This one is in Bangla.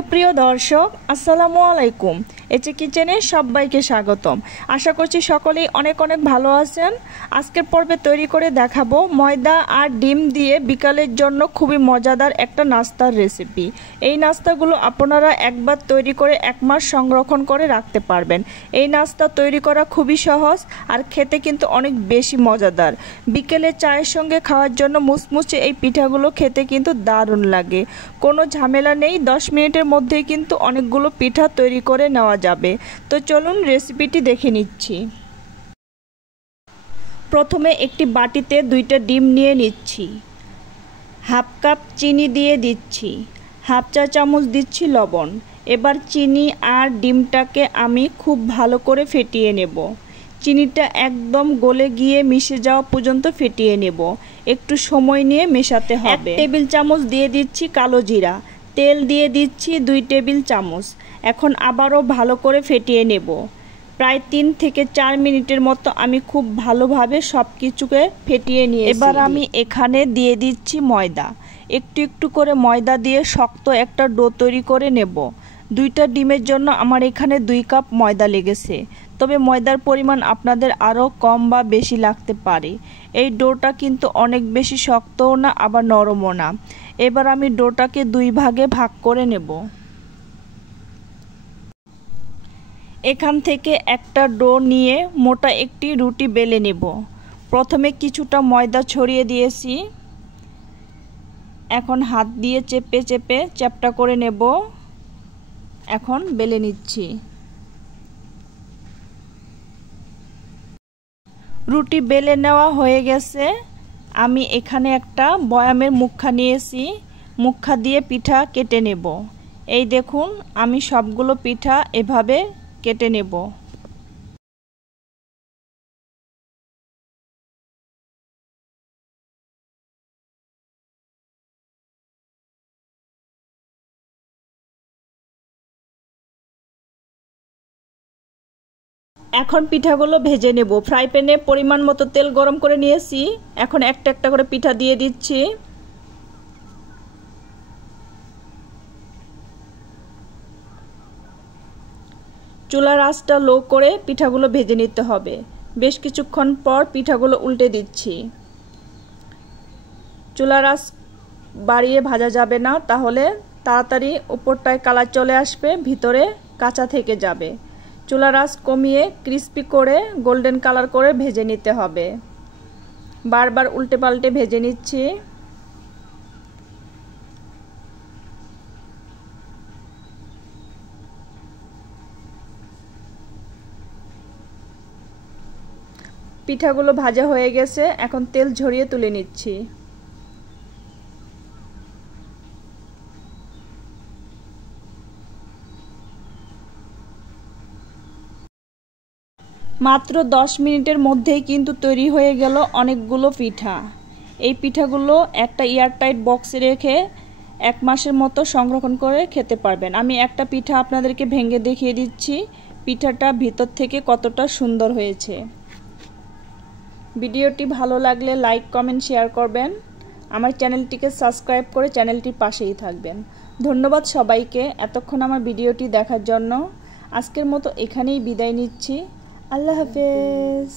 সুপ্রিয় দর্শক আসসালামু আলাইকুম। এচে কিচেনে সবাইকে স্বাগতম। আশা করছি সকলেই অনেক অনেক ভালো আছেন। আজকের পর্বে তৈরি করে দেখাবো ময়দা আর ডিম দিয়ে বিকালের জন্য খুবই মজাদার একটা নাস্তার রেসিপি। এই নাস্তাগুলো আপনারা একবার তৈরি করে এক মাস সংরক্ষণ করে রাখতে পারবেন। এই নাস্তা তৈরি করা খুবই সহজ আর খেতে কিন্তু অনেক বেশি মজাদার। বিকেলে চায়ের সঙ্গে খাওয়ার জন্য মুচমুচে এই পিঠাগুলো খেতে কিন্তু দারুণ লাগে। কোনো ঝামেলা নেই, 10 মিনিটের মধ্যেই কিন্তু অনেকগুলো পিঠা তৈরি করে নেওয়া যাবে। তো চলুন রেসিপিটি দেখে নিচ্ছি। প্রথমে একটি বাটিতে 2টা ডিম নিয়ে নিচ্ছি, হাফ কাপ চিনি দিয়ে দিচ্ছি, হাফ চা চামচ দিচ্ছি লবণ। এবার চিনি আর ডিমটাকে আমি খুব ভালো করে ফেটিয়ে নেব। চিনিটা একদম গলে গিয়ে মিশে যাওয়া পর্যন্ত ফেটিয়ে নেব। একটু সময় নিয়ে মেশাতে হবে। 1 টেবিল চামচ দিয়ে দিচ্ছি কালো জিরা, তেল দিয়ে দিচ্ছি 2 টেবিল চামচ। এখন আবারও ভালো করে ফেটিয়ে নেব। প্রায় 3 থেকে 4 মিনিটের মতো আমি খুব ভালোভাবে সব কিছুকে ফেটিয়ে নিয়েছি। এবার আমি এখানে দিয়ে দিচ্ছি ময়দা। একটু একটু করে ময়দা দিয়ে শক্ত একটা ডো তৈরি করে নেব। 2টা ডিমের জন্য আমার এখানে 2 কাপ ময়দা লেগেছে, তবে ময়দার পরিমাণ আপনাদের আরও কম বা বেশি লাগতে পারে। এই ডোটা কিন্তু অনেক বেশি শক্তও না আবার নরমও না। এবার আমি ডোটাকে 2 ভাগে ভাগ করে নেব। এখান থেকে একটা ডো নিয়ে মোটা একটি রুটি বেলে নেব। প্রথমে কিছুটা ময়দা ছড়িয়ে দিয়েছি, এখন হাত দিয়ে চেপে চেপে চ্যাপ্টা করে নেব। এখন বেলে নিচ্ছি। রুটি বেলে নেওয়া হয়ে গেছে। আমি এখানে একটা বয়ামের মুখা নিয়েছি, মুখা দিয়ে পিঠা কেটে নেব। এই দেখুন, আমি সবগুলো পিঠা এভাবে কেটে নেব। এখন পিঠাগুলো ভেজে নেব। ফ্রাই প্যানে পরিমাণ মতো তেল গরম করে নিয়েছি। এখন একটা একটা করে পিঠা দিয়ে দিচ্ছি। চুলার আঁচটা লো করে পিঠাগুলো ভেজে নিতে হবে। বেশ কিছুক্ষণ পর পিঠাগুলো উল্টে দিচ্ছি। চুলার আঁচ বাড়িয়ে ভাজা যাবে না, তাহলে তাড়াতাড়ি উপরটায় কালার চলে আসবে, ভিতরে কাঁচা থেকে যাবে। চুলার আঁচ কমিয়ে ক্রিস্পি করে গোল্ডেন কালার করে ভেজে নিতে হবে। বারবার উল্টে পাল্টে ভেজে নিচ্ছি। পিঠাগুলো ভাজা হয়ে গেছে, এখন তেল ঝরিয়ে তুলে নিচ্ছি। মাত্র 10 মিনিটের মধ্যেই কিন্তু তৈরি হয়ে গেল অনেকগুলো পিঠা। এই পিঠাগুলো একটা এয়ারটাইট বক্সে রেখে 1 মাসের মতো সংরক্ষণ করে খেতে পারবেন। আমি একটা পিঠা আপনাদেরকে ভেঙে দেখিয়ে দিচ্ছি পিঠাটা ভিতর থেকে কতটা সুন্দর হয়েছে। ভিডিওটি ভালো লাগলে লাইক, কমেন্ট, শেয়ার করবেন। আমার চ্যানেলটিকে সাবস্ক্রাইব করে চ্যানেলটির পাশেই থাকবেন। ধন্যবাদ সবাইকে এতক্ষণ আমার ভিডিওটি দেখার জন্য। আজকের মতো এখানেই বিদায় নিচ্ছি। আল্লাহ হাফেজ।